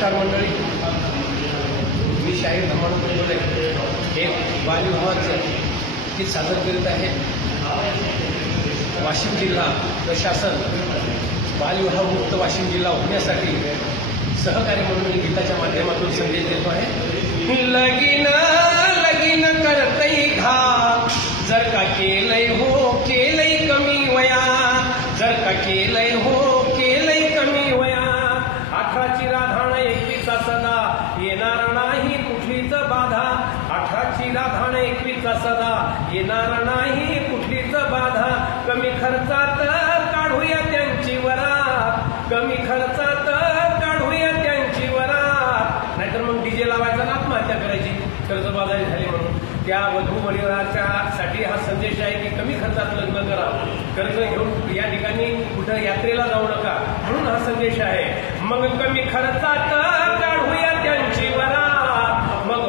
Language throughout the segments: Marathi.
नमस्कार मंडळी, मी शाहीर धमाडून हे बालविवाहाचं गीत सादर करीत आहे. वाशिम जिल्हा प्रशासन बालविवाहमुक्त वाशिम जिल्हा होण्यासाठी सहकार्य म्हणून गीताच्या माध्यमातून संदेश देतो आहे. लगीन लगीन करतई घा, जर का केलंय हो केलंय कमी वया, जर का केलंय हो केलंय कमी वया. 18ची राधाण 21चा सदा, येणार नाही कुठलीच बाधा. 18ची राधाण 21चा सदा, येणार नाही कुठलीच बाधा. कमी खर्चात काढूया त्यांची वरात, कमी खर्चात काढूया त्यांची वरात. नाहीतर मग डीजे लावायचा ना आत्महत्या करायची, कर्जबाजारी झाली म्हणून. त्या वधू वडिलांच्या साठी हा संदेश आहे की कमी खर्चात लग्न करा, कर्ज घेऊन या ठिकाणी कुठं यात्रेला जाऊ नका, म्हणून हा संदेश आहे. मग कमी खर्चात काढूया त्यांची वरात, मग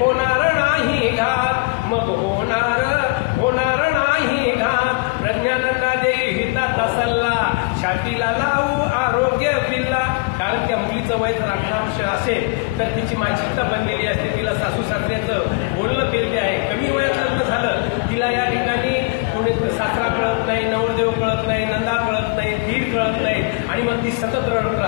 होणार नाही घात, मग होणार नाही घात. प्रज्ञानंदा देई हिताचा सल्ला, छातीला लावू आरोग्य पिल्ला. कारण त्या मुलीचं वय जर 18 वर्ष असेल तर तिची मानसिकता बनलेली असते, तिला सासू सासऱ्याचं बोलणं पेरते आहे. कमी वयात लग्न झालं, तिला या ठिकाणी कोणी सासरा कळत नाही, नवरदेव कळत नाही, नंदा कळत नाही, धीर कळत नाही, आणि मग ती सतत रडत